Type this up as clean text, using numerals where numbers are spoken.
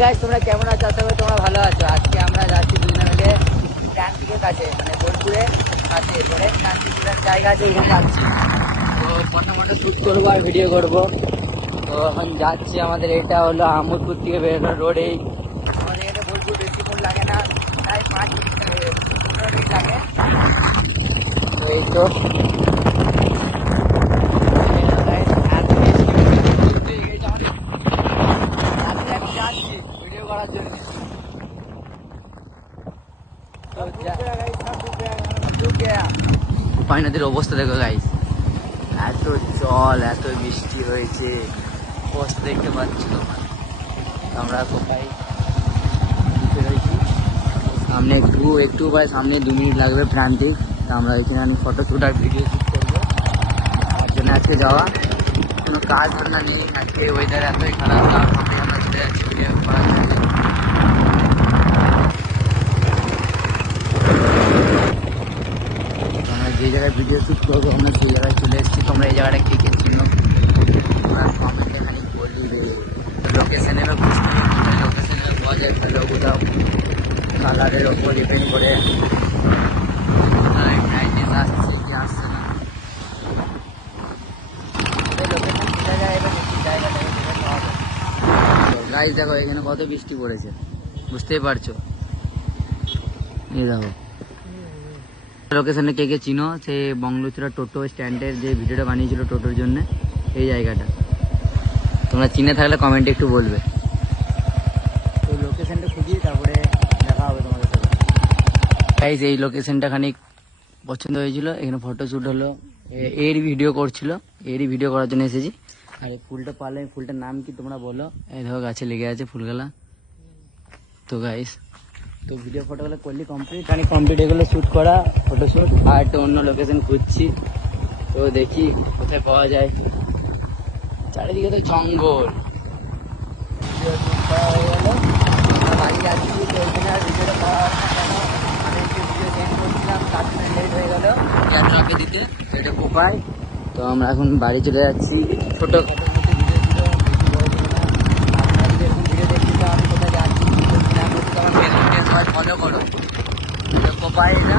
Guys তোমরা কেমন আছো? আশা করি তোমরা ভালো আছো। আজকে আমরা যাচ্ছি দুজনে মিলে ক্যান্টিনের কাছে, মানে বোলপুরের কাছে ধরে ক্যান্টিনের জায়গা আছে, ওইখানে যাচ্ছি। তো প্রথমত শ্যুট করবো আর ভিডিও করবো। তো এখন যাচ্ছি, আমাদের এটা হলো আহমদপুর থেকে বেরোনোর রোড। এই আমাদের এটা বোলপুর বেশিক্ষণ লাগে না, প্রায় 5-15 মিনিট লাগে। তো এই তো ভিডিও করার জন্য নদীর অবস্থা দেখো গাইস, এত জল, এত বৃষ্টি হয়েছে, অবস্থা দেখতে পাচ্ছ তোমরা। আমরা কোথায় রয়েছি, সামনে একটু বা সামনে 2 মিনিট লাগবে প্রান্তিক। আমরা এখানে ফটো শ্যুট আর ভিডিও শ্যুট করবো, তার জন্য আজকে যাওয়া। কোনো কাজ ধরনা নেই, আজকে ওয়েদার এতই খারাপ, আমরা চলে যাচ্ছি ভিডিও করার জন্য। আমরা যে জায়গায় ভিডিও শ্যুট করবো আমরা সেই জায়গায় চলে এসেছি। তোমরা এই জায়গাটা কে কে চিনো তোমরা কমেন্টে খালি বলবে। লোকেশানেরও লোকেশানে পাওয়া যায় ভালো, কোথাও কালারের ওপর ডিপেন্ড করে আসছে কি আসছে না। গাইস দেখো এখানে কত বৃষ্টি পড়েছে, বুঝতেই পারছো। এই দেখো লোকেশনে কে কে চিনো, সে বংলুচরা টোটো স্ট্যান্ডের যে ভিডিওটা বানিয়েছিল টোটোর জন্য, এই জায়গাটা তোমরা চিনে থাকলে কমেন্টে একটু বলবে। তো লোকেশনটা খুঁজিয়ে তারপরে দেখা হবে তোমাদের সাথে। গাইস এই লোকেশনটা খানিক পছন্দ হয়েছিল, এখানে ফটো শ্যুট হলো, এরই ভিডিও করছিল, এরই ভিডিও করার জন্য এসেছি। আর এই ফুলটা পারলে, ফুলটার নাম কি তোমরা বলো? এই দেখো গাছে লেগে আছে ফুলগুলা। তো গাইস তো ভিডিও ফটোগুলো করলি কমপ্লিট, খানিক কমপ্লিট এগুলো শ্যুট করা, ফটো শ্যুট। আর একটা অন্য লোকেশন খুঁজছি, তো দেখি কোথায় পাওয়া যায়। চারিদিকে তো জঙ্গল। ভিডিও শ্যুট করা হয়ে গেল, আমরা বাড়ি যাচ্ছি। তো ওইখানে আর ভিডিওটা পাওয়া হবে না, কেন আমি একটু ভিডিও সেন্ড করছিলাম, তার জন্য লেট হয়ে গেল এয়ারড্রপে দিতে, এটা কোপায়। তো আমরা এখন বাড়ি চলে যাচ্ছি। ছোটো খাটোর মধ্যে ভিডিও ছিল, বেশি বড় ছিল না। আপনারা যদি এরকম ভিডিও দেখতে চাও আমি কোথায় যাচ্ছি, কি করছি না করছি, আমার ফেসবুকে সবাই ফলো করো। এটা কোপায়, এটা